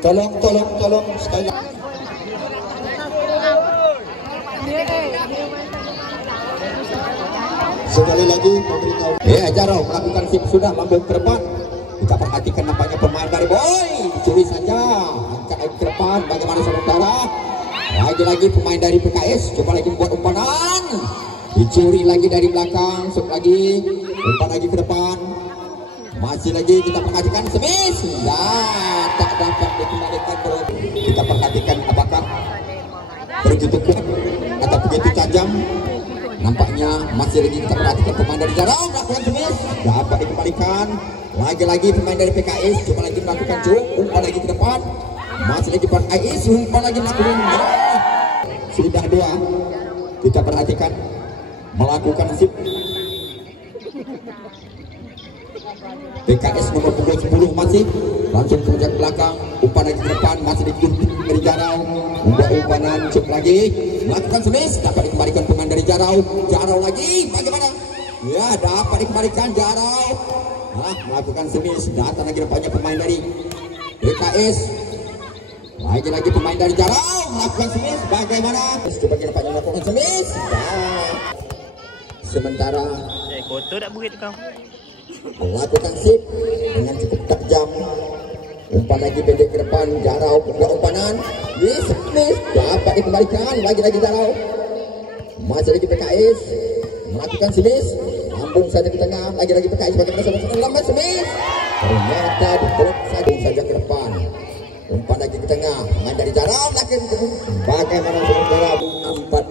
Tolong sekali lagi. Sekali lagi memberitahu. Ya, Jarau melakukan sip sudah mampu ke depan. Kita perhatikan nampaknya pemain dari Boy dicuri saja. Angkat ke depan. Bagaimana sementara? Lagi-lagi pemain dari PKS coba lagi membuat umpanan. Dicuri lagi dari belakang. Sok lagi. Umpan lagi ke depan. Masih lagi kita perhatikan Smith. Nah, tak dapat dikembalikan terus. Kita perhatikan apakah begitu kuat atau begitu tajam. Nampaknya masih lagi kita perhatikan pemain dari Jarau melakukan Smith. Dapat dikembalikan. Lagi-lagi pemain dari PKS coba lagi melakukan cuk. Umpan lagi ke depan. Masih lagi pemain AIS. Umpan lagi melakukan. Sudah dua. Kita perhatikan melakukan sip. PKS nomor punggung 10 masih langsung ke belakang. Umpan lagi ke depan. Masih dikunci dari Jarau. Membuat umpanan cuk lagi. Melakukan Smith. Dapat dikembalikan pemain dari Jarau. Jarau lagi. Bagaimana? Ya, dapat dikembalikan Jarau. Melakukan Smith. Datang lagi depannya pemain dari PKS. Lagi-lagi pemain dari Jarau melakukan Smith. Bagaimana? Coba lagi depannya melakukan Smith. Sementara kotor tak buat kau. Melakukan sip dengan cukup tajam. Umpan lagi pendek ke depan. Jarau membuat umpanan. Smith dapat dikembalikan. Lagi-lagi Jarau. Masih lagi PKS melakukan Smith. Lambung saja ke tengah. Lagi-lagi PKS bagaimana sama-sama lambat Smith. Ternyata diperut saja ke depan. Umpan lagi ke tengah. Main dari Jarau. Bagaimana saudara? 4.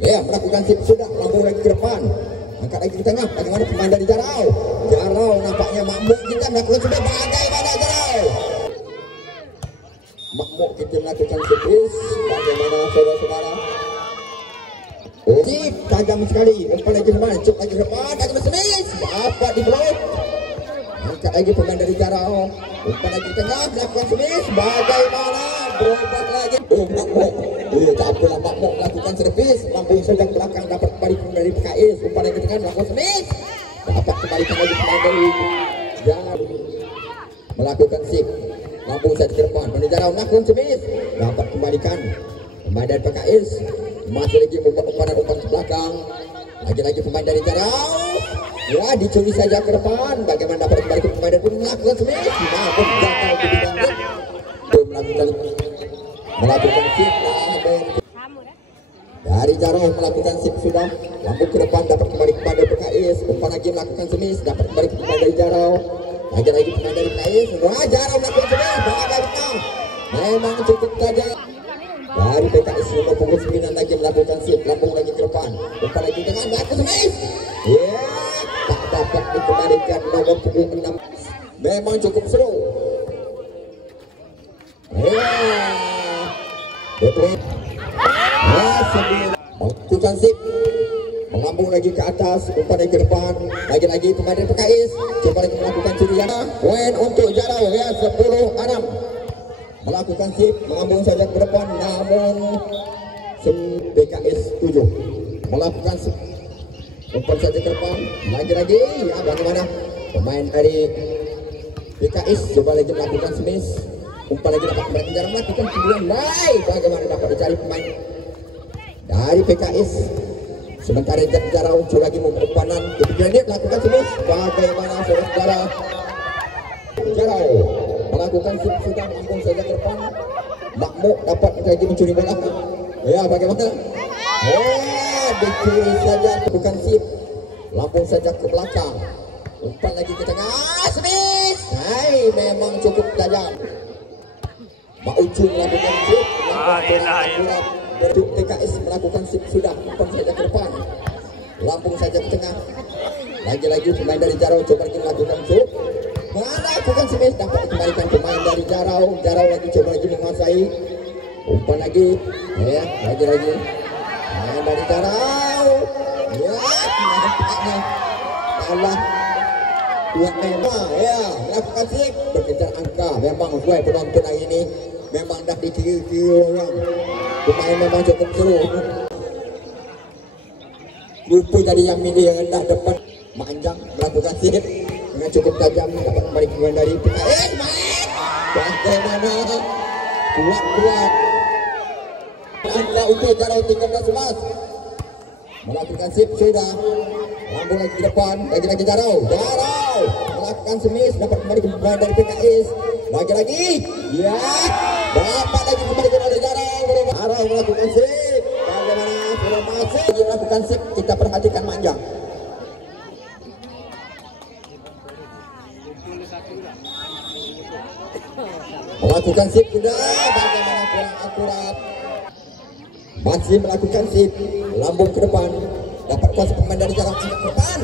Ya, melakukan sip sudah. Lambung lagi ke depan. Angkat lagi ke tengah. Bagaimana pemain dari Jarau? Jarau nampaknya makmuk kita melakukan sip. Bagaimana Jarau? Makmuk kita melakukan sip. Bagaimana saudara-saudara? Sip tajam sekali. Umpan lagi ke depan. Cuk lagi ke depan. Bagaimana Smith? Dapat di blok. Angkat lagi pemain dari Jarau. Umpan lagi ke tengah. Melakukan Smith. Bagaimana? Berubah lagi. Makmuk. Tak apalah makmuk melakukan servis. Lambung saja ke belakang. Dapat kembali dari PKS. Umpan lagi ke tengah. Melakukan Smith. Dapat kembalikan lagi pemain dari Jarau. Melakukan sip. Lambung saja ke depan. Pemain Jarau melakukan Smith. Dapat kembalikan pemain dari PKS. Masih lagi membuat umpan ke belakang. Lagi-lagi pemain dari Jarau. Ya, dicuri saja ke depan. Bagaimana dapat kembali ke pemain dari melakukan Smith. Namun gagal di bidang melakukan sip. Dari Jarau melakukan sip sudah. Lambung ke depan dapat kembali kepada PKS. Umpan lagi melakukan Smith. Dapat kembali ke pemain dari Jarau. Lagi-lagi pemain dari PKS. Jarau melakukan Smith. Bagaimana? Memang cukup tajam. Dari PKS nomor punggung 9 lagi melakukan sip. Lambung lagi ke depan. Umpan lagi tengah. Melakukan Smith. Ya, tak dapat dikembalikan nomor punggung 6. Memang cukup seru. Ya, betul. Melakukan sip. Melambung lagi ke atas. Umpan lagi ke depan. Lagi-lagi pemain dari PKS. Coba lagi melakukan curian. Poin untuk Jarau. Ya, 10-6. Melakukan sip, melambung saja ke depan, namun PKS 7 melakukan sip. Umpan saja ke depan, lagi-lagi ya, bagaimana pemain dari PKS coba lagi melakukan Smith. Umpan lagi dapat Jarau melakukan kemudian baik. Bagaimana dapat dicari pemain dari PKS. Sementara Jarau coba lagi umpanan kemudian dia melakukan Smith. Bagaimana saudara Jarau melakukan sip sudah, lambung saja ke depan. Makmuk dapat lagi mencuri bola. Ya, bagaimana? Dicuri saja, bukan sip. Lambung saja ke belakang. Umpan lagi ke tengah. Smith. Memang cukup tajam. Mak Ucung melakukan sip. PKS melakukan sip sudah. Umpan saja ke depan. Lambung saja ke tengah. Lagi-lagi pemain dari Jarau coba lagi melakukan sip. Melakukan Smith, dapat dikembalikan pemain dari Jarau. Jarau lagi coba lagi menguasai. Umpan lagi. Ya, lagi-lagi. Pemain dari Jarau. Ya, nampaknya kalah. Buat memang, ya, melakukan sip. Berkejar angka. Memang gue penonton hari ini. Memang dah dikira-kira orang. Pemain memang cukup seru. Lupa tadi yang mini yang rendah depan. Manjang melakukan sip. Dengan cukup tajam dapat kembali dari PKS. bagaimana kuat anda untuk Jarau 13-11 melakukan sip sudah lambung lagi ke depan lagi Jarau melakukan semis dapat kembali kembali dari PKS lagi ya dapat lagi kembali dari Jarau melakukan sip bagaimana formasi melakukan sip kita perhatikan manjang melakukan sip sudah bagaimana kurang akurat masih melakukan sip lambung ke depan dapat kuasa pemain dari Jarau ke depan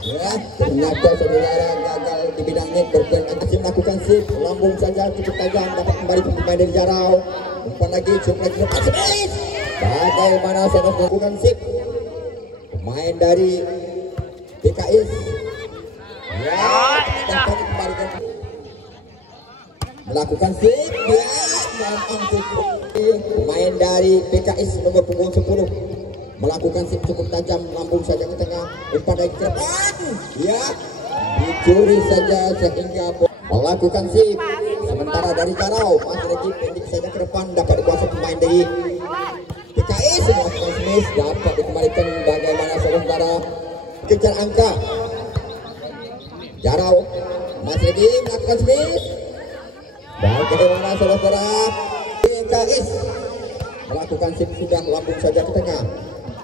ya ternyata saudara gagal di bidang net berpen masih melakukan sip lambung saja cukup tajam dapat kembali pemain dari Jarau umpan lagi cukup lagi lepas semis bagaimana saudara melakukan sip pemain dari PKS ya dapat kembali melakukan sip ya memang cukup pemain dari PKS nomor punggung 10 melakukan sip cukup tajam lambung saja ke tengah umpan dari ke depan ya dicuri saja sehingga melakukan sip sementara dari Jarau masih lagi pendek saja ke depan dapat dikuasai pemain dari PKS melakukan smash dapat dikembalikan bagaimana saudara kejar angka Jarau masih lagi melakukan smash bagaimana saudara PKS melakukan sip sudah lambung saja ke tengah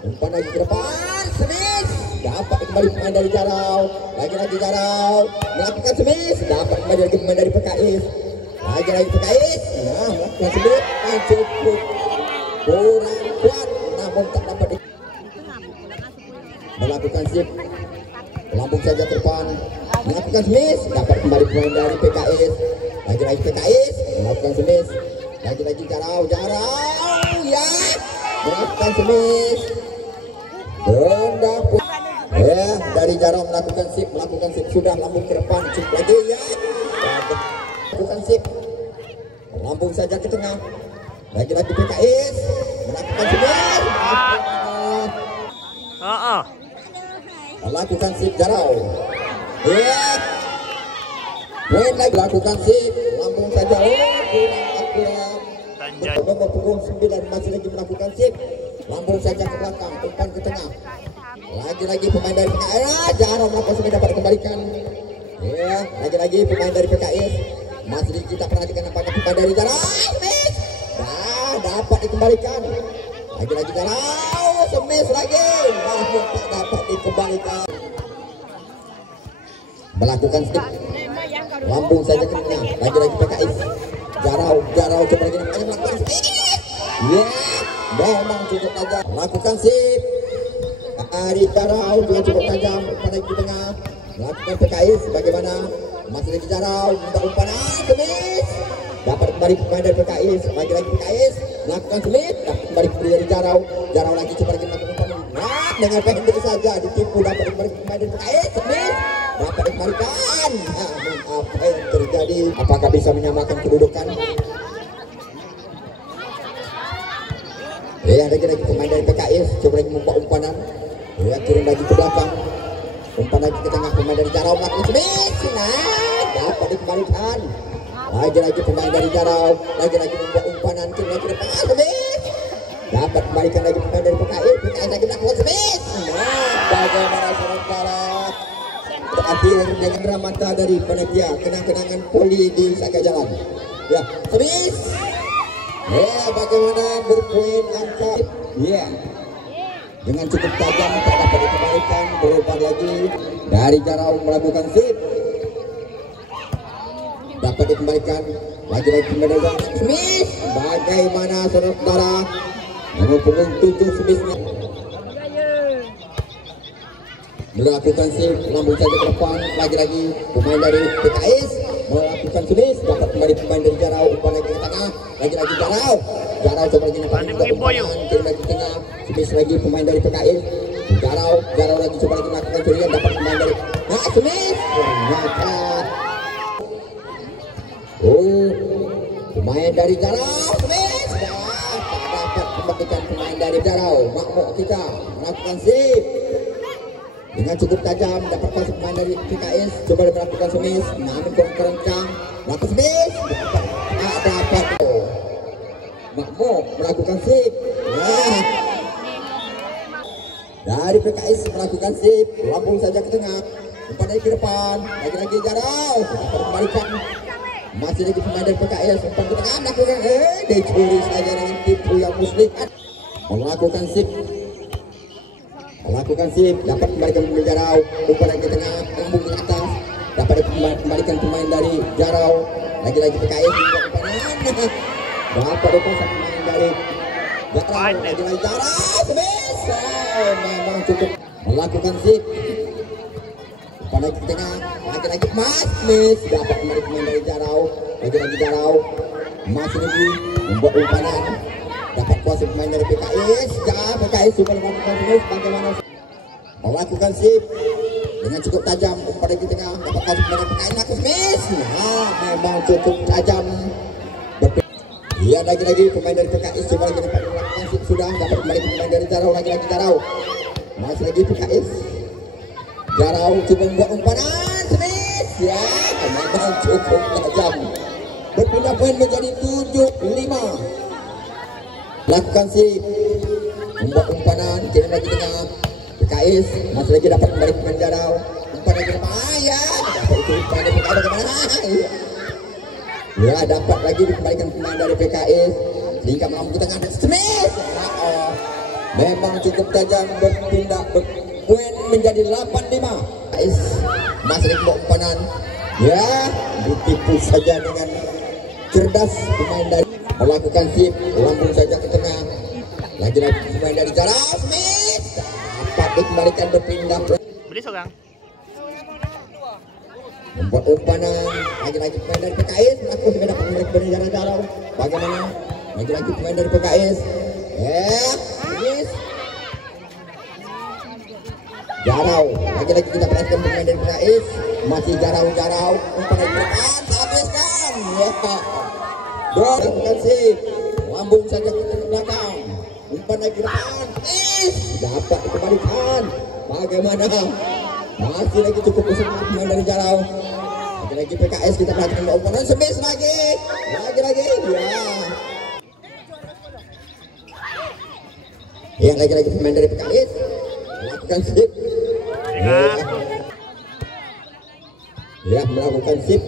umpan lagi ke depan smash dapat kembali pemain dari Jarau lagi Jarau melakukan smash dapat kembali lagi pemain dari PKS lagi PKS ya melakukan smash cukup kurang kuat namun tak dapat melakukan sip lambung saja ke depan melakukan smash dapat kembali pemain dari PKS lagi PKS melakukan smash lagi Jarau ya melakukan smash rendah ya dari Jarau melakukan sip sudah lambung ke depan cukup lagi ya melakukan sip lambung saja ke tengah lagi PKS melakukan smash melakukan sip Jarau ya poin lagi lakukan sip lambung saja kurang akurat nomor punggung 9 masih lagi melakukan sip lambung saja ke belakang umpan ke tengah lagi pemain dari PKS Jarau melakukan sip dapat dikembalikan ya lagi pemain dari PKS masih kita perhatikan nampaknya pemain dari Jarau dapat dikembalikan lagi Jarau semis lagi namun tak dapat dikembalikan melakukan sip lambung saja ke tengah lagi PKS Jarau coba lagi nampaknya melakukan sip ya memang cukup tajam melakukan sip dari Jarau juga cukup tajam umpan lagi ke tengah melakukan PKS bagaimana masih lagi Jarau minta umpan semis dapat kembali pemain dari PKS lagi PKS melakukan semis dapat kembali dari Jarau lagi coba lagi melakukan umpan dengan pendek saja ditipu dapat kembali pemain dari PKS semis dapat dikembalikan apa yang terjadi apakah bisa menyamakan kedudukan ya lagi pemain dari PKS coba lagi membuat umpanan ya turun lagi ke belakang umpan lagi ke tengah pemain dari Jarau melakukan smash dapat dikembalikan lagi pemain dari Jarau lagi membuat umpanan turun lagi ke depan smash dapat kembalikan lagi pemain dari PKS lagi melakukan smash bagaimana saudara terakhir dengan dramata dari panitia kenang-kenangan poli di Saka Jalan ya smash ya bagaimana berpoin angka ya dengan cukup tajam tak dapat dikembalikan berubah lagi dari Jarau melakukan sip dapat dikembalikan lagi kembali smash bagaimana saudara nomor punggung 7 smashnya melakukan sip lambung saja ke depan lagi pemain dari PKS melakukan smash dapat kembali pemain dari Jarau umpan lagi ke tengah lagi Jarau coba lagi nampak lagi tengah smash lagi pemain dari PKS Jarau lagi coba lagi melakukan curian dapat pemain dari smash ternyata pemain dari Jarau smash tak dapat kembalikan pemain dari Jarau makmuk kita melakukan sip dengan cukup tajam dapat pas pemain dari PKS coba melakukan smash namun kurang kencang melakukan smash dapat melakukan sip. Nah, dari PKS melakukan sip, lambung saja ke tengah, umpan ke depan, lagi-lagi Jarau, dapat kembalikan. Masih lagi pemain dari PKS, umpan ke tengah, melakukan dicuri saja dengan tipu yang muslihat. Melakukan sip, dapat kembalikan pemain Jarau, umpan ke tengah, lambung ke atas, dapat kembalikan pemain dari Jarau, lagi-lagi PKS juga umpanan, dapat lepasan pemain dari Jarau, lagi-lagi Jarau, sebisa memang cukup melakukan sip. Pada ke tengah, lagi-lagi miss, dapat kembali pemain dari Jarau, lagi-lagi Jarau, masih lagi membuat umpanan, dapat kuasa pemain dari PKS, PKS juga melakukan sip, bagaimana melakukan sip dengan cukup tajam, umpan ke tengah, dapat kuasa pemain dari PKS, laku miss, nah memang cukup tajam. Iya, lagi-lagi pemain dari PKS coba lagi dapat melakukan sip, sudah dapat kembali pemain dari Jarau, lagi-lagi Jarau, masih lagi PKS. Jarau cukup membuat umpanan, Smith, ya memang cukup tajam. Berpindah poin menjadi 7-5. Lakukan sip, membuat umpanan, kiri lagi tengah, PKS masih lagi dapat kembali pemain Jarau, umpan lagi depan, ya dapat itu umpan dari PKS bagaimana? Ya dapat lagi dikembalikan pemain dari PKS sehingga mampu tengah dan Smith. Memang cukup tajam, berpindah poin menjadi 8-5. Masih membuat umpanan, ya ditipu saja dengan cerdas pemain dari melakukan sip, lambung saja ke tengah, lagi-lagi pemain dari Jarau, Smith dapat dikembalikan berpindah Beli seorang. membuat umpanan, lagi-lagi pemain dari PKS melakukan sudah dapat kembali dari Jarau, bagaimana lagi-lagi pemain dari PKS, Smith. Jarau, lagi-lagi kita perhatikan pemain dari PKS, masih Jarau, umpan lagi depan, habiskan, ya lakukan sip, lambung saja ke belakang, umpan lagi depan, dapat dikembalikan, bagaimana, masih lagi cukup bersama pemain dari Jarau, lagi-lagi PKS kita perhatikan umpanan, sebis lagi, ya lagi-lagi pemain dari PKS, melakukan sip. Ya melakukan sip.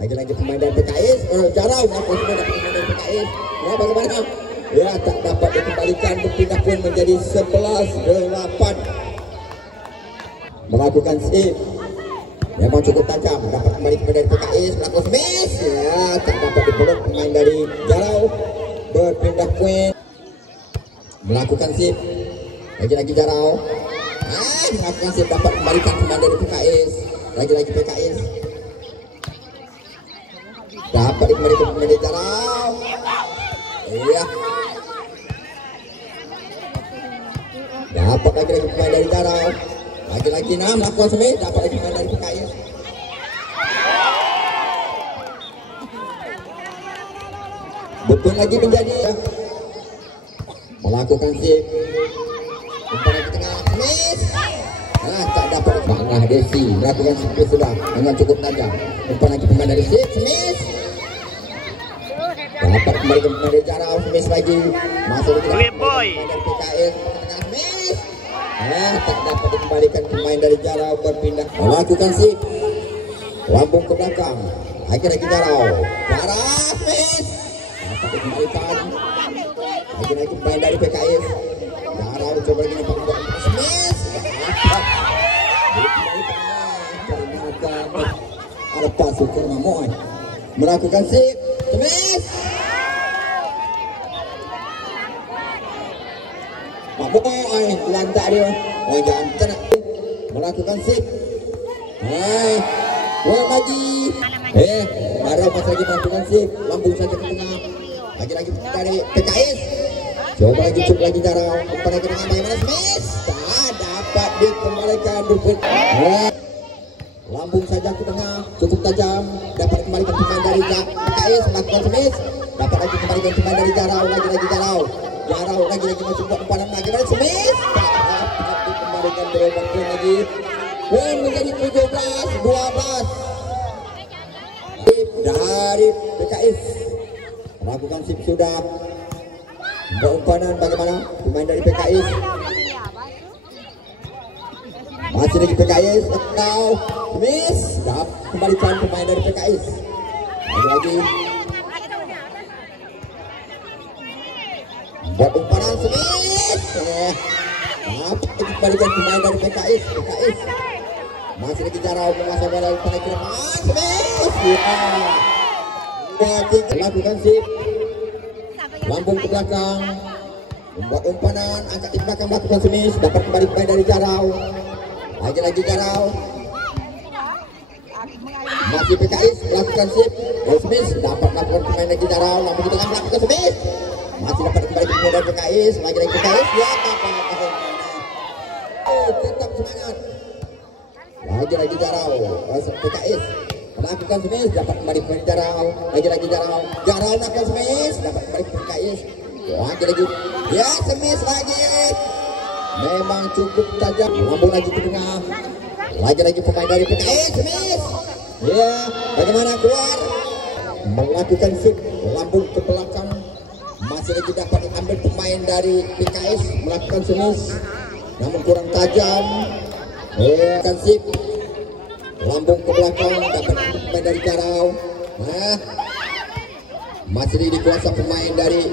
Lagi-lagi pemain dari PKS, Jarau melakukan pemain dari PKS. Ya bagaimana? Ya tak dapat dikembalikan, berpindah pun menjadi 11-8. Melakukan sip. Memang cukup tajam, dapat kembali pemain dari PKS, melakukan miss. Ya tak dapat dipeluk pemain dari Jarau, berpindah poin. Melakukan sip. Lagi-lagi Jarau, melakukan sip, dapat kembalikan pemain dari PKS, lagi-lagi PKS dapat dikembalikan pemain dari Jarau, iya dapat lagi-lagi pemain dari Jarau, lagi-lagi melakukan sip, dapat lagi pemain dari PKS, betul lagi menjadi melakukan sip, umpan ke tengah, miss. Nah, tak dapat. Banglah Desi melakukan sip sudah dengan cukup tajam. Umpan lagi pemain dari sip, miss. Dapat kembali ke pemain dari Jarau, miss lagi. Masuk lagi pemain dari PKS, tengah, miss. Nah, tak dapat dikembalikan pemain dari Jarau, berpindah. Melakukan sip, lambung ke belakang. Lagi-lagi Jarau, miss. Dapat dikembalikan. Lagi-lagi pemain dari PKS. Jarau coba lagi nampak buat Smith. Ada pasukan Mamoy melakukan sip, Smith. Mamoy lantak dia, jantan melakukan sip. Lagi. Jarau pas lagi melakukan sip, lambung saja ke tengah. Lagi-lagi dari PKS. Coba lagi cukup lagi Jarau, umpan lagi dengan bagaimana Smith, tak dapat dikembalikan rumput. Lambung saja ke tengah, cukup tajam, dapat kembalikan pemain dari PKS, melakukan Smith, dapat lagi kembalikan pemain dari Jarau, lagi-lagi Jarau, lagi-lagi masuk buat umpanan lagi dari Smith, tak dapat dikembalikan berobat pun lagi. Poin menjadi 17-12 dari PKS, melakukan sip sudah. Umpanan bagaimana pemain dari PKS. Masih lagi PKS. Now miss. Kembalikan pemain dari PKS. Lagi. Buat umpanan Smith. Kembalikan pemain dari PKS. Masih lagi Jarau menguasai bola umpan ke depan. Smith. Lakukan sip. Lambung ke belakang. Membuat umpanan, angkat di belakang melakukan Smith. Dapat kembali pemain dari Jarau. Lagi Jarau. Masih PKS melakukan sip. Smith dapat melakukan pemain lagi Jarau. Lambung di tengah melakukan Smith. Masih dapat kembali pemain dari PKS. Lagi PKS. Ya dapat. Tetap semangat. Lagi Jarau. PKS melakukan Smith. Dapat kembali pemain Jarau. Lagi Jarau. Jarau melakukan Smith. Dapat kembali PKS. Lagi. Ya Smith lagi. Memang cukup tajam. Lambung lagi ke tengah. Lagi pemain dari PKS. Smith. Ya, bagaimana keluar? Melakukan shoot. Lambung ke belakang. Masih lagi dapat ambil pemain dari PKS. Melakukan Smith. Namun kurang tajam. Ya, kan sip. Lambung ke belakang. Dapat pemain dari Jarau. Nah, masih dikuasa pemain dari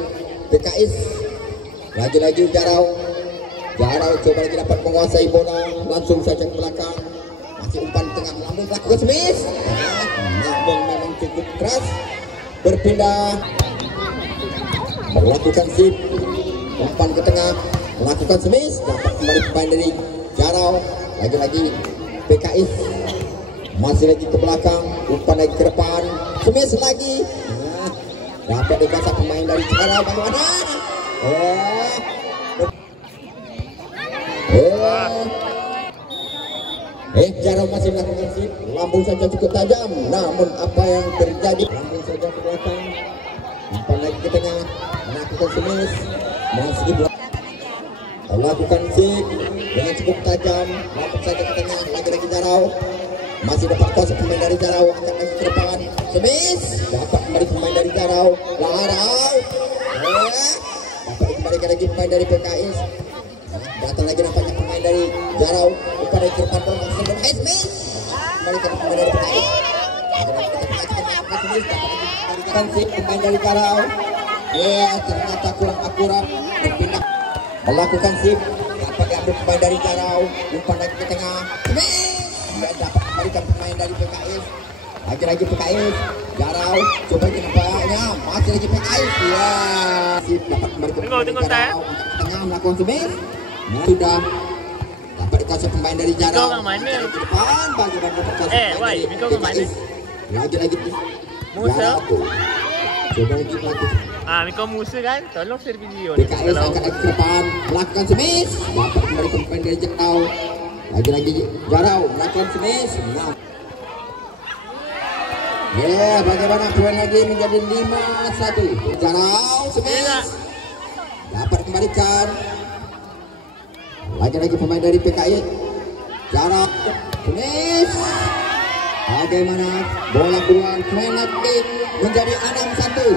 PKS. Lagi Jarau. Jarau coba lagi dapat menguasai bola. Langsung saja ke belakang. Masih umpan tengah melambung melakukan Smith. Namun memang cukup keras. Berpindah. Melakukan sip. Umpan ke tengah. Melakukan Smith. Dapat kembali pemain dari Jarau. Lagi PKS. Masih lagi ke belakang. Umpan lagi ke depan. Smith lagi. Dapat dikuasa pemain dari Jarau. Bagaimana? Jarau masih melakukan sip. Lambung saja cukup tajam. Namun apa yang terjadi? Lambung saja ke belakang. Umpan lagi ke tengah. Melakukan Smith. Masih melakukan sip dengan cukup tajam. Lambung saja ke tengah. Lagi Jarau. Masih dapat kuasa pemain dari Jarau. Angkat lagi ke depan. Smith. Dapat kembali pemain dari Jarau. Larau. Dapat kembalikan lagi pemain dari PKS. Datang lagi nampaknya pemain dari Jarau. Umpan dari ke depan. Smith. Kembalikan pemain dari PKS. Pemain dari Jarau. Ya, ternyata kurang akurat. Berpindah. Melakukan sip. Dapat diambil pemain dari Jarau. Umpan lagi ke tengah. Smith. Dapat kembalikan pemain dari PKS. Lagi PKS. Jarau. Coba lagi nampaknya. Masih lagi PKS. Ya. Sip. Dapat kembalikan pemain dari Jarau. Ke tengah melakukan Smith. Sudah. Dapat dikasih pemain dari Jarau. Kau mana? Ke depan. Bagaimana dikasih woi, kau ke mana? Lagi. Musuh. Coba lagi melakukan. Kau musuh kan? Tolong share video ni. PKS angkat lagi ke depan. Melakukan Smith. Dapat kembali pemain dari Jarau. Lagi Jarau. Melakukan Smith. Nah. Ya, bagaimana poin lagi menjadi 5-1. Jarau Smith. Dapat kembalikan. Lagi pemain dari PKI. Jarau Smith. Bagaimana bola keluar. Poin lagi menjadi 6-1.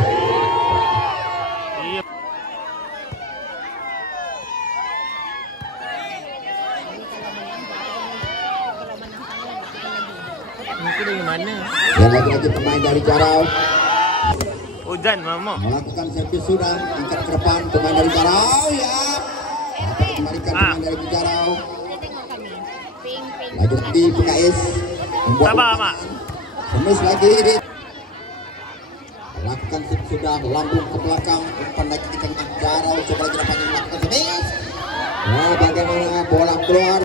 Mungkin dari mana? Dan lagi pemain dari Jarau. Hujan mama. Melakukan servis sudah. Angkat ke depan pemain dari Jarau. Ya. Dapat kembalikan pemain dari Jarau. Lagi PKS. Sabar mak. Smith lagi. Melakukan servis sudah. Lambung ke belakang. Umpan lagi ke tengah Jarau. Coba lagi dapat melakukan Smith. Nah, bagaimana bola keluar.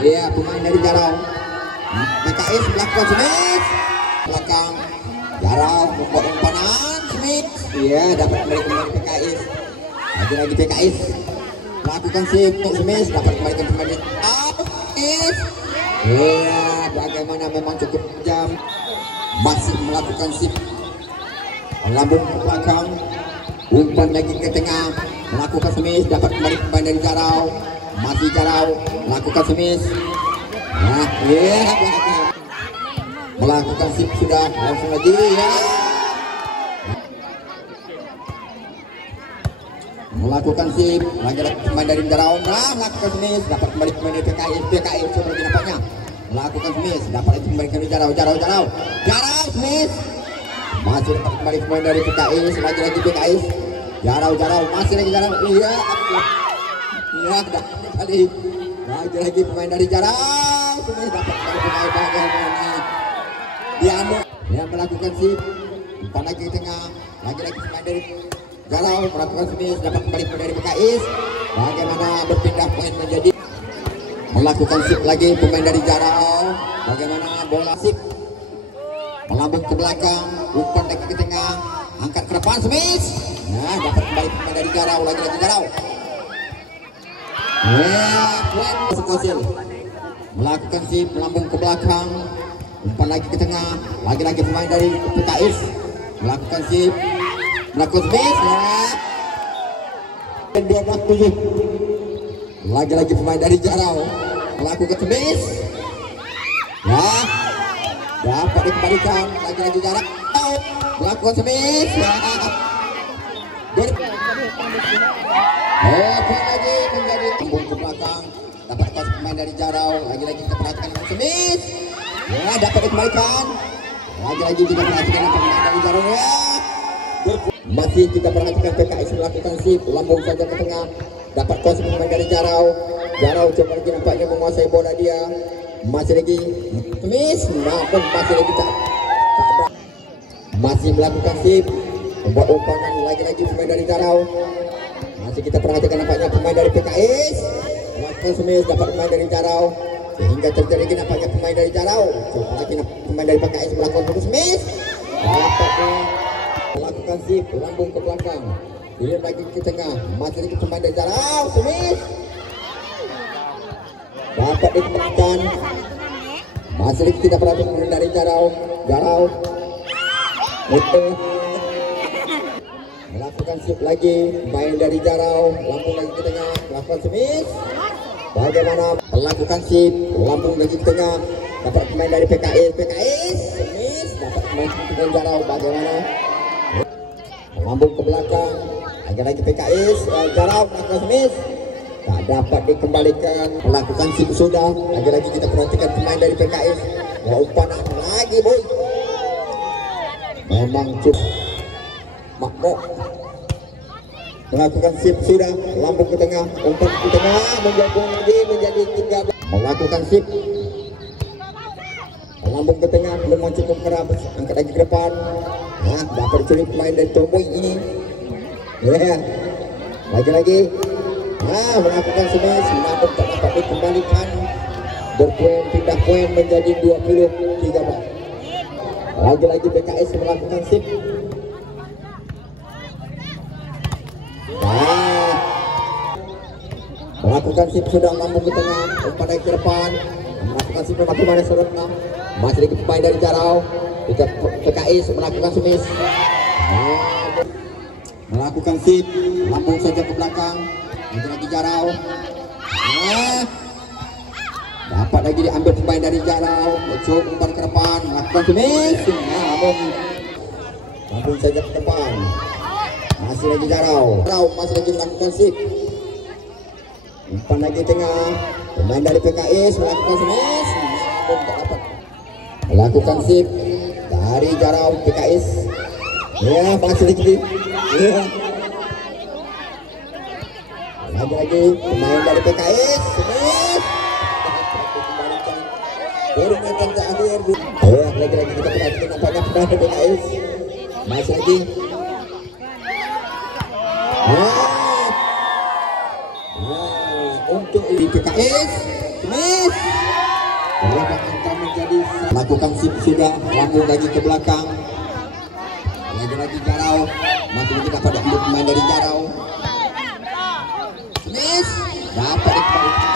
Iya, pemain dari Jarau. PKS melakukan Smith. Belakang Jarau membuat umpanan Smith. Iya, dapat kembali pemain PKS. Lagi PKS melakukan Smith. Dapat kembali pemain Smith. Iya, bagaimana memang cukup jam. Masih melakukan sip. Lambung ke belakang. Umpan lagi ke tengah. Melakukan Smith. Dapat kembali pemain dari Jarau. Masih Jarau melakukan Smith. Nah, melakukan sip sudah langsung lagi ya. Melakukan sip lagi pemain dari Jarau melakukan miss dapat kembali pemain dari PKS seperti nampaknya melakukan miss dapat itu kembali dari Jarau miss masih dapat kembali pemain dari PKS lagi PKS Jarau masih lagi Jarau iya dapat kembali lagi pemain dari Jarau miss dapat kembali pemain bagaimana Diamo yang melakukan sip umpan lagi ke tengah lagi pemain dari Jarau melakukan miss dapat kembali dari PKS bagaimana berpindah poin menjadi melakukan sip lagi pemain dari Jarau bagaimana bola sip melambung ke belakang umpan lagi ke tengah angkat ke depan Smith nah dapat kembali pemain dari Jarau lagi Jarau poin berhasil melakukan sip melambung ke belakang umpan lagi ke tengah lagi pemain dari PKS melakukan sip melakukan Smith dan 12-7 lagi pemain dari Jarau melakukan Smith ya dapat dikembalikan lagi Jarau melakukan Smith lagi menjadi tembung ke belakang dapat pemain dari Jarau lagi kita perhatikan Smith ya dapat dikembalikan lagi kita perhatikan pemain dari Jarau ya masih kita perhatikan PKS melakukan sip lambung saja ke tengah dapat kuasa pemain dari Jarau coba lagi nampaknya menguasai bola dia masih lagi miss maupun masih lagi tak masih melakukan sip membuat umpan lagi pemain dari Jarau masih kita perhatikan nampaknya pemain dari PKS melakukan miss dapat pemain dari Jarau sehingga terjadi nampaknya pemain dari Jarau coba lagi pemain dari PKS melakukan miss dapat melakukan sip lambung ke belakang dia lagi ke tengah masih lagi pemain dari Jarau Smith dapat dikembalikan masih lagi tidak perhatikan dari Jarau melakukan sip lagi main dari Jarau lambung lagi ke tengah melakukan Smith bagaimana melakukan sip lambung lagi ke tengah dapat pemain dari PKS Smith dapat pemain dari Jarau bagaimana lambung ke belakang lagi PKS Jarau melakukan Smith tak dapat dikembalikan melakukan sip sudah lagi kita perhatikan pemain dari PKS umpan lagi boy memang cukup makmuk melakukan sip sudah lambung ke tengah umpan ke tengah menggabung lagi menjadi 13 melakukan sip lambung ke tengah belum cukup keras angkat lagi ke depan nah dapat culik pemain dari Tomoy ini ya lagi nah melakukan smash namun tak dapat dikembalikan berpoin pindah poin menjadi 23 lagi PKS melakukan sip nah melakukan sip sudah lambung ke tengah umpan lagi ke depan melakukan sip bagaimana sebenarnya masih lagi pemain dari Jarau PKS melakukan smash melakukan sip lambung saja ke belakang lagi Jarau dapat lagi diambil pemain dari Jarau coba umpan ke depan melakukan smash lambung saja ke depan masih lagi Jarau masih lagi melakukan sip umpan lagi tengah pemain dari PKS melakukan smash namun tak dapat melakukan sip dari Jarau PKS ya masih lagi ya lagi pemain dari PKS peringatan terakhir lagi kita perhatikan nampaknya pemain dari PKS masih lagi untuk di PKS Smith lakukan sip sudah lambung lagi ke belakang lagi Jarau masih lagi dapat ambil pemain dari Jarau Smith dapat dikembalikan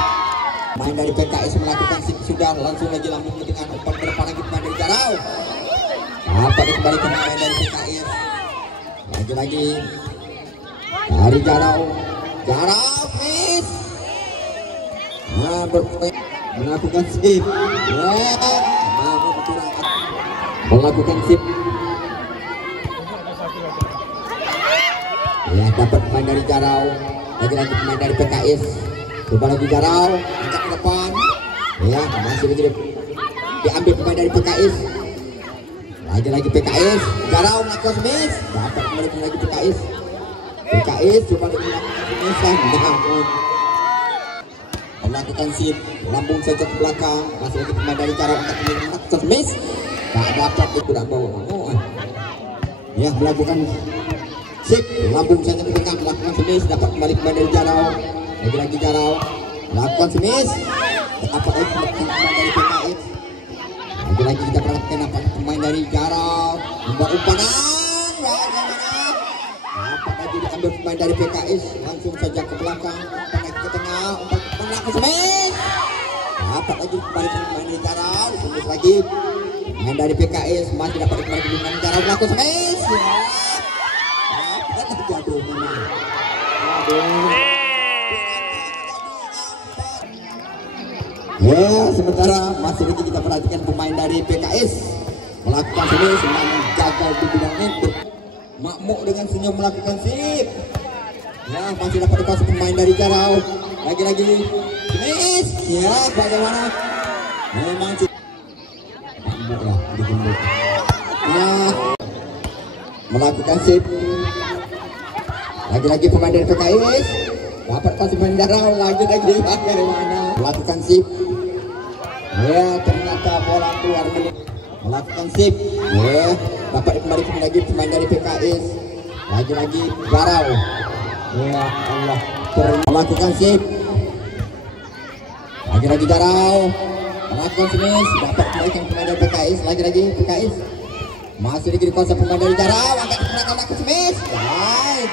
main dari PKS melakukan sip sudah langsung lagi lambung dengan umpan ke depan lagi pemain dari Jarau dapat dikembalikan main dari PKS lagi dari Jarau Smith bermain melakukan sip namun kurang melakukan sip. Ya, dapat pemain dari Jarau. Lagi-lagi pemain dari PKS. Coba lagi Jarau, angkat ke depan. Ya, masih diambil pemain dari PKS. Lagi-lagi PKS. Jarau melakukan smash. Dapat kembali lagi PKS. PKS coba lagi melakukan smash. Namun melakukan sip, lambung saja ke belakang. Masih lagi pemain dari Jarau angkat kembali melakukan smash. Tak dapat, itu tidak bawa. Ya, melakukan sip, lambung saja ke tengah, melakukan smash. Dapat kembali pemain dari Jarau. Lagi-lagi Jarau melakukan smash. Dapat lagi pemain dari PKS. Lagi-lagi kita perhatikan apa pemain dari Jarau membuat umpanan. Dapat lagi diambil pemain dari PKS, langsung saja ke belakang, umpan ke tengah, umpan ke smash. Dapat lagi kembali pemain dari Jarau, smash lagi. Pemain dari PKS masih dapat kembali pemain Jarau melakukan smash. Dapat jatuh memang. Ya, sementara masih lagi kita perhatikan pemain dari PKS melakukan smash, semuanya gagal di bidang itu. Makmuk dengan senyum melakukan sip. Ya, masih dapat dikasih pemain dari Jarau. Lagi-lagi smash. Ya, bagaimana? Memang makmuk lah digembok. Nah, melakukan sip. Lagi-lagi pemain dari PKS dapat kasih pemain Jarau. Lagi-lagi bagaimana? Melakukan sip. Ya, ternyata bola keluar. Melakukan sip. Ya, dapat kembali lagi pemain dari PKS. Lagi-lagi Jarau. Ya Allah, melakukan sip. Lagi-lagi Jarau melakukan smash. Dapat kembali pemain dari PKS. Lagi-lagi PKS. Masih lagi dikuasai pemain dari Jarau. Angkat ke belakang melakukan smash. Baik.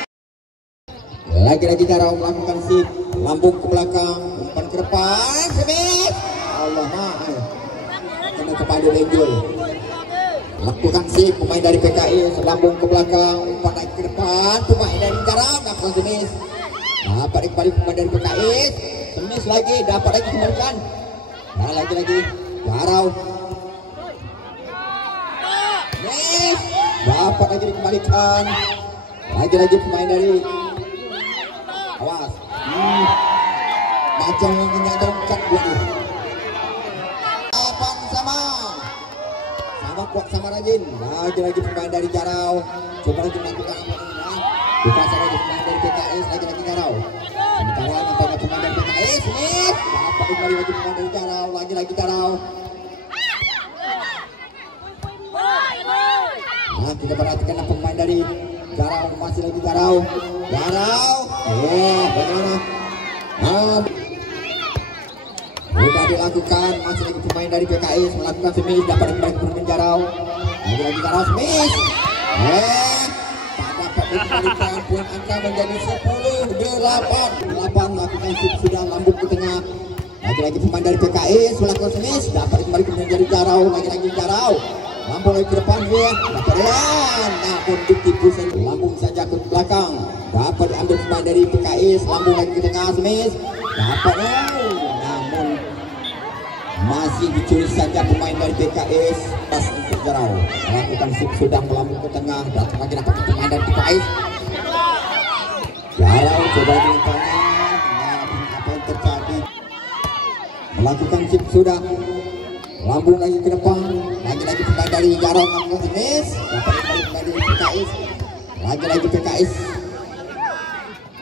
Lagi-lagi Jarau melakukan sip. Lambung ke belakang, umpan ke depan, smash. Allah maaf. Kena kepada Lenjol. Lakukan sip pemain dari PKS, lambung ke belakang, umpan naik ke depan, pemain dari Jarau melakukan smash. Dapat kembali pemain dari PKS, smash lagi, dapat lagi kembalikan. Nah, lagi-lagi Jarau. Smash, dapat lagi dikembalikan. Lagi-lagi pemain dari awas. Macam yang nyadongkan buat ini. Apaan sama kuat sama rajin. Lagi-lagi pemain dari Jarau. Coba lagi melakukan apa ini ya. Dipasang lagi pemain dari PKS. Lagi-lagi Jarau. Sementara nampaknya pemain dari PKS. Smith. Dapat kembali lagi pemain dari Jarau. Lagi-lagi Jarau. Nah, kita perhatikan pemain dari Jarau. Masih lagi Jarau. Jarau. Bagaimana? Sudah dilakukan, masih lagi pemain dari PKS melakukan smash, dapat kembali pemain Jarau. Lagi-lagi Jarau smash. Tak dapat dikembalikan, poin angka menjadi 10-8. Melakukan sip sudah lambung ke tengah. Lagi-lagi pemain dari PKS melakukan smash, dapat kembali pemain dari Jarau. Lagi-lagi Jarau. Lambung lagi ke depan dia, dapat Rian. Namun ditipu saja, lambung saja ke belakang. Dapat diambil pemain dari PKS, lambung lagi ke tengah smash. Dapat namun masih dicuri saja pemain dari PKS. Pas untuk Jarau melakukan sip sudah melambung ke tengah. Datang lagi dapat pemain dari PKS. Jarau coba ditanya apa yang terjadi. Melakukan sip sudah lambung lagi ke depan. Lagi-lagi pemain dari Jarau melakukan smash. Dapat kembali pemain dari PKS. Lagi-lagi PKS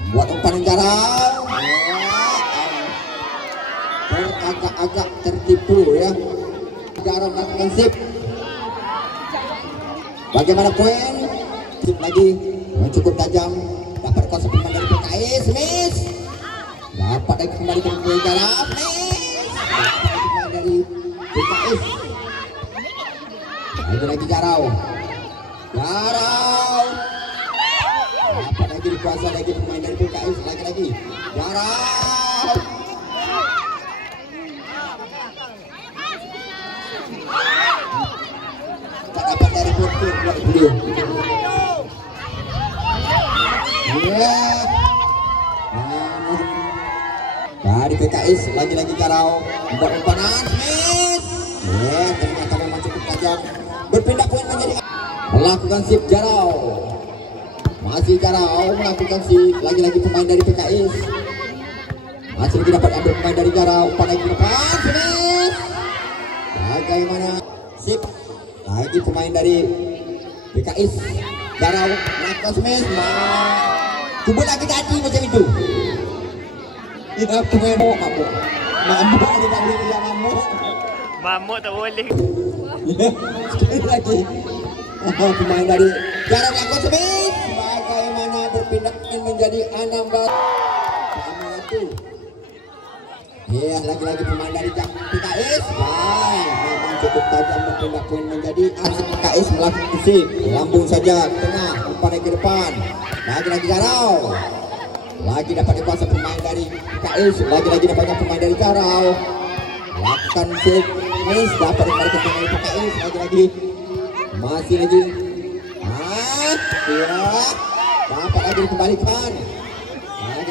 buat umpan Jarau. Agak-agak tertipu ya. Jarau melakukan sip. Bagaimana poin? Sip lagi cukup tajam. Dapat kuasa pemain dari PKS. Smash. Dapat lagi kembali ke Jarau. Pemain dari PKS. Lagi-lagi Jarau. Jarau. Dapat lagi dikuasai lagi pemain dari PKS. Lagi-lagi Jarau. Tak dapat dari Putri buat beliau. Dari PKS lagi-lagi Jarau membuat umpanan. Ternyata memang cukup tajam. berpindah poin menjadi melakukan sip Jarau. Masih Jarau melakukan sip, lagi-lagi pemain dari PKS. Masih lagi dapat ambil pemain dari Jarau, pada ke depan finish. Bagaimana sip? Lagi pemain dari PKS. Jarau melakukan smash. Coba lagi tadi macam itu. Ini pemain mabuk. Mabuk tidak boleh dia mabuk. Mamuk tak boleh. Sekali lagi pemain dari Jarau melakukan smash. Bagaimana berpindah menjadi 16 sama itu. Ya, lagi-lagi pemain dari PKS. Baik, memang cukup tajam berpindah poin menjadi asik PKS melakukan sip. Lambung saja tengah, umpan ke depan. Lagi-lagi Jarau. Lagi dapat dikuasai pemain dari PKS. Lagi-lagi dapatnya pemain dari Jarau. Lakukan sip. Miss dapat dikembalikan pemain dari PKS. Lagi-lagi. Masih lagi. Ya. Dapat lagi dikembalikan.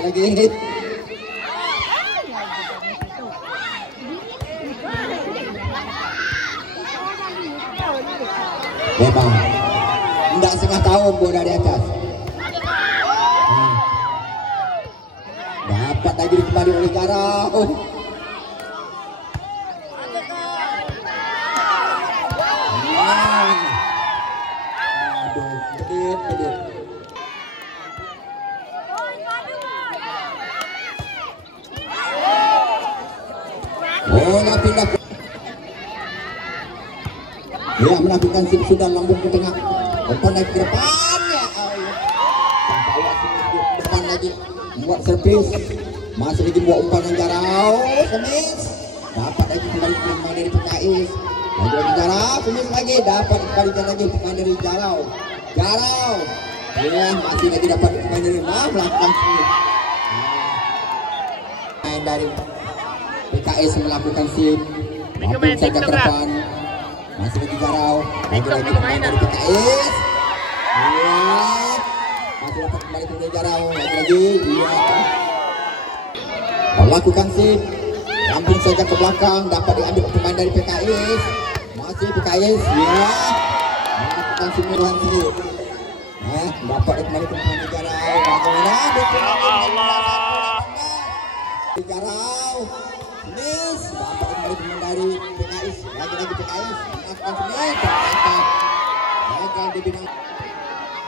Lagi-lagi. Memang tidak setengah tahun bola dari atas. Dapat lagi kembali oleh Jarau. Aduh, pedit. Bola pindah. Dia melakukan sip sudah lambung ke tengah. Umpan naik ke depan ya Allah. Bawa ke depan lagi. Membuat servis. Masih lagi buat umpan yang Jarau. Kemis. Dapat lagi kembali pemain dari PKS. Lagi Jarau. Kemis lagi. Dapat kembalikan lagi pemain dari Jarau. Jarau. Ya, masih lagi dapat pemain dari melakukan sip. Pemain dari PKS melakukan sip. Lambung saja ke depan. Masih lagi Jarau. Lagi pemain dari PKS. Iya. Masih dapat kembali dari Jarau. Lagi. Iya. Melakukan sip. Lambung saja ke belakang. Dapat diambil pemain dari PKS. Masih PKS. Iya. Melakukan sip meruhan sip. Dapat kembali pemain dari Jarau. Bagaimana? Allah. Jarau. Miss. Dapat kembali pemain dari PKS. Lagi-lagi PKS.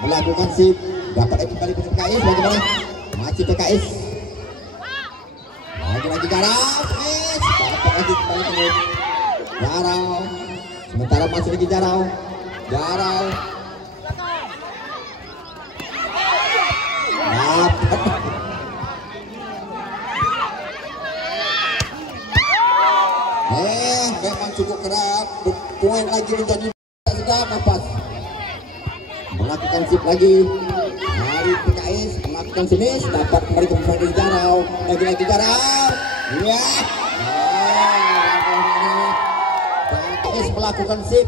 Melakukan sip, dapat kembali ke PKS. Bagaimana? Masih PKS. Lagi-lagi Jarau. Dapat lagi kembali ke Jarau. Sementara masih lagi Jarau. Jarau. Dapat. Memang cukup keras. Poin lagi menjadi sedap nafas. Melakukan sip lagi dari PKS. Melakukan smash. Dapat kembali ke pemain dari Jarau. Lagi-lagi Jarau. Ya. PKS melakukan sip.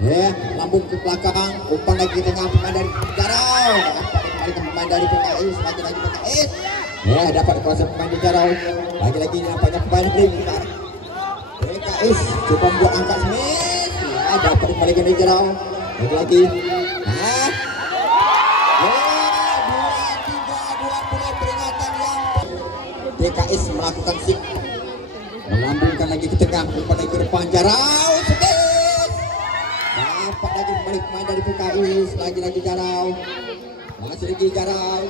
Ya, lambung ke belakang. Umpan lagi ke tengah pemain dari Jarau. Dapat kembali ke pemain dari PKS. Lagi-lagi PKS. Ya, dapat kuasa pemain dari Jarau. Lagi-lagi nampaknya pemain dari PKS coba buat angkat smash. Ya, dapat kembali ke Jarau. Lagi-lagi. Dua peringatan yang PKS melakukan sip. Melambungkan lagi ke tengah. Umpan lagi ke depan. Jarau. Dapat lagi kembali pemain dari PKS. Lagi-lagi Jarau. Masih lagi Jarau.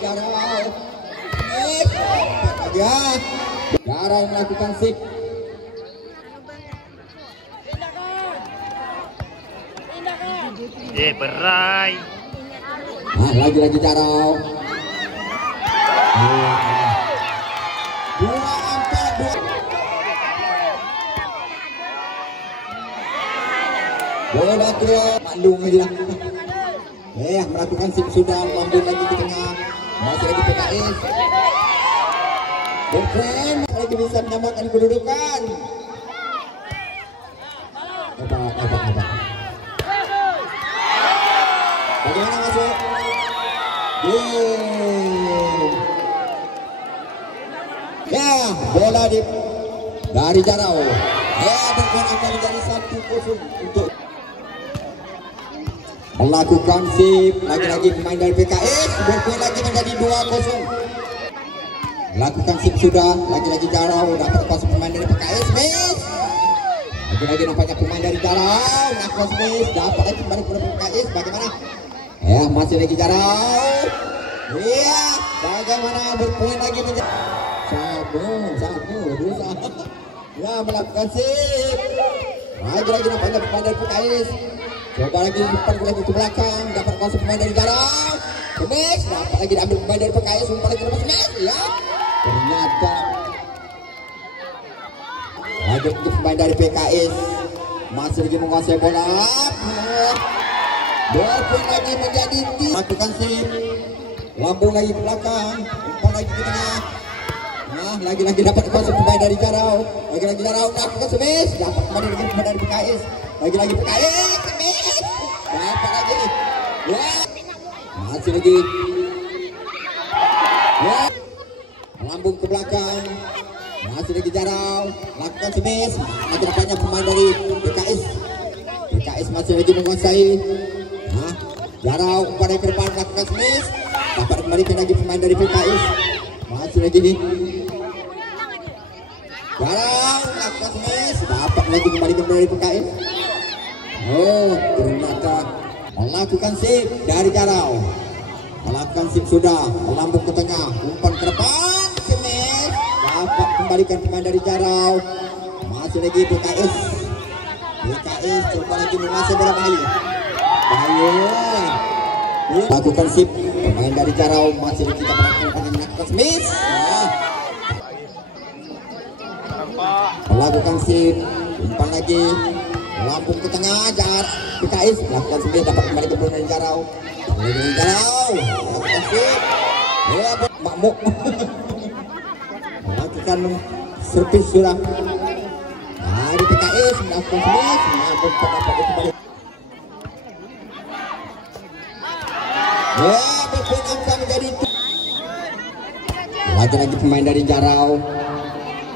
Jarau melakukan sip. Berai. Lagi-lagi Jarau. Dua angka. Bola kedua Mandung lagi lah. Melakukan sip sudah. Lambung lagi ke tengah. Masih lagi PKS. Dekren lagi bisa menyamakan kedudukan. Hebat. Bagaimana masuk? Ya, bola dari Jarau. Dekren akan menjadi 1-0 untuk melakukan sip. Lagi-lagi pemain dari PKS berpoin lagi menjadi 2-0. Melakukan sip sudah. Lagi-lagi Jarau dapat pas pemain dari PKS. Miss. Lagi-lagi nampaknya pemain dari Jarau melakukan miss. Dapat lagi kembali kepada PKS. Bagaimana? Ya masih lagi Jarau. Iya. Bagaimana berpoin lagi menjadi satu dosa. Ya melakukan sip. Lagi-lagi nampaknya pemain dari PKS. Coba lagi umpan lagi ke belakang, dapat masuk pemain dari Jarau. Smash, dapat lagi diambil pemain dari PKS, umpan lagi dapat smash, ya. Ternyata lagi untuk pemain dari PKS masih lagi menguasai bola. Berpoin lagi menjadi tim. Lakukan sip, lambung lagi ke belakang, umpan lagi ke tengah. Nah, lagi-lagi dapat masuk pemain dari Jarau. Lagi-lagi Jarau melakukan smash, dapat kembali lagi pemain dari PKS. Lagi-lagi PKS, smash, dapat lagi. Wah, masih lagi. Wah, lambung ke belakang. Masih lagi Jarau, lakukan smash. Lagi dapatnya pemain dari PKS. PKS masih lagi menguasai. Nah, Jarau pada ke depan lakukan smash. Dapat kembalikan lagi pemain dari PKS. Masih lagi nih. Jarau lakukan smash. Dapat lagi kembalikan dari PKS. Oh, ternyata melakukan sip dari Jarau. Melakukan sip sudah, melambung ke tengah, umpan ke depan, smash. Dapat kembalikan pemain dari Jarau. Masih lagi PKS. PKS coba lagi menguasai bola kembali. Baik. Lakukan sip pemain dari Jarau. Masih lagi kita melakukan smash. Melakukan sip, umpan lagi. Lambung ke tengah, PKS melakukan smash, dapat kembali ke bola dari Jarau. Dari Jarau, melakukan sip. Ya, makmuk. Melakukan servis sudah. Dari PKS melakukan smash, melakukan dapat kembali. Ya, berpoin angka menjadi itu. Lagi-lagi pemain dari Jarau.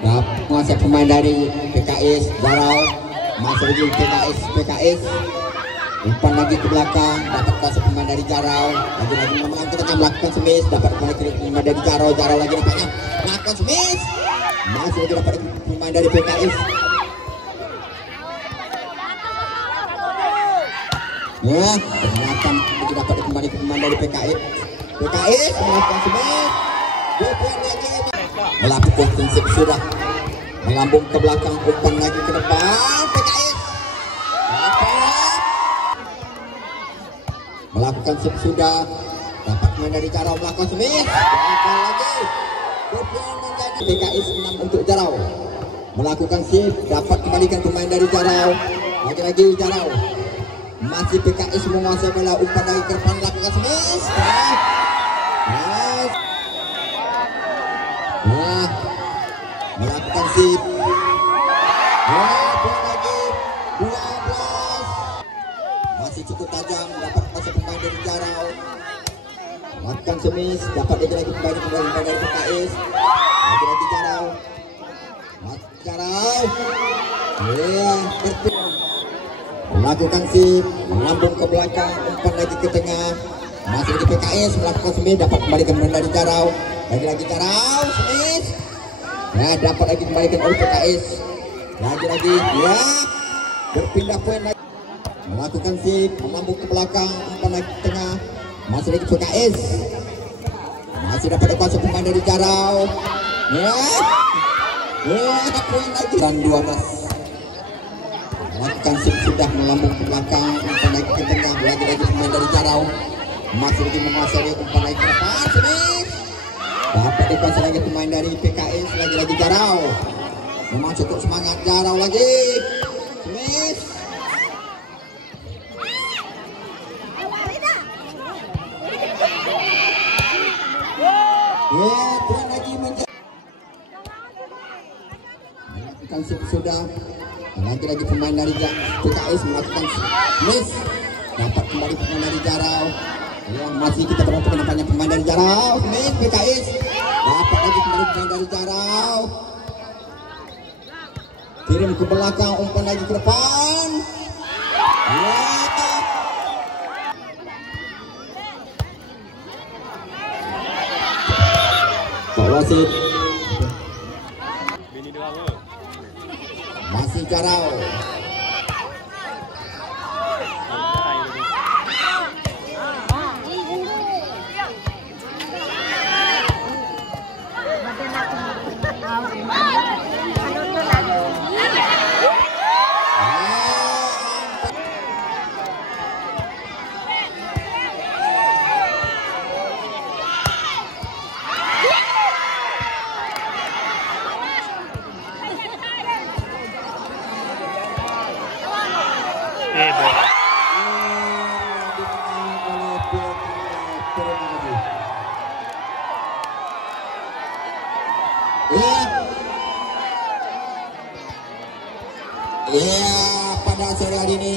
Dapat menguasai pemain dari PKS, Jarau. Masih lagi PKS. Umpan lagi ke belakang, dapat masuk pemain dari Jarau. Lagi-lagi kita melakukan smash, dapat pemain dari Jarau. Jarau lagi dapatnya melakukan smash. Masih lagi dapat pemain dari PKS. Ya, ternyata lagi dapat kembali pemain dari PKS. PKS melakukan smash. Berpoin lagi. Melakukan prinsip sudah. Melambung ke belakang, umpan lagi ke depan. PKS melakukan sip sudah, dapat main dari Jarau melakukan smash. Dapat lagi. Berpoin menjadi PKS 6 untuk Jarau. Melakukan sip, dapat kembalikan pemain dari Jarau. Lagi-lagi Jarau. Masih PKS menguasai bola, umpan lagi ke depan melakukan smash. Nah, melakukan sip. Poin lagi 12. Masih cukup tajam, dapat masuk pemain dari Jarau. Melakukan smash, dapat lagi pemain dari PKS. Lagi Jarau. Jarau. Ya, melakukan sip, melambung ke belakang, umpan lagi ke tengah. Masih di PKS melakukan smash, dapat kembali ke dari Jarau. Lagi Jarau, smash. Nah, dapat lagi kembalikan oleh PKS. Lagi ya, berpindah poin lagi. Melakukan sip, melambung ke belakang, umpan lagi ke tengah. Masih lagi PKS. Masih dapat masuk pemain dari Jarau. Ya, poin lagi. Dan 12. Melakukan sip sudah, melambung ke belakang, umpan lagi ke tengah. Lagi pemain dari Jarau. Masih lagi menguasai, umpan lagi ke depan. Smash. Dapat dikuasai lagi pemain dari PKS. Lagi Jarau. Memang cukup semangat Jarau lagi. Smash. Poin lagi menjadi. Melakukan sip sudah. Lagi pemain dari PKS melakukan miss. Dapat kembali pemain dari Jarau. Yang masih kita berhenti nampaknya pemain dari Jarau. Miss PKS. Dapat lagi kembali pemain dari Jarau. Kirim ke belakang, umpan lagi ke depan. Ya. Pak wasit masih Carau. Bola. Ya, pada sore hari ini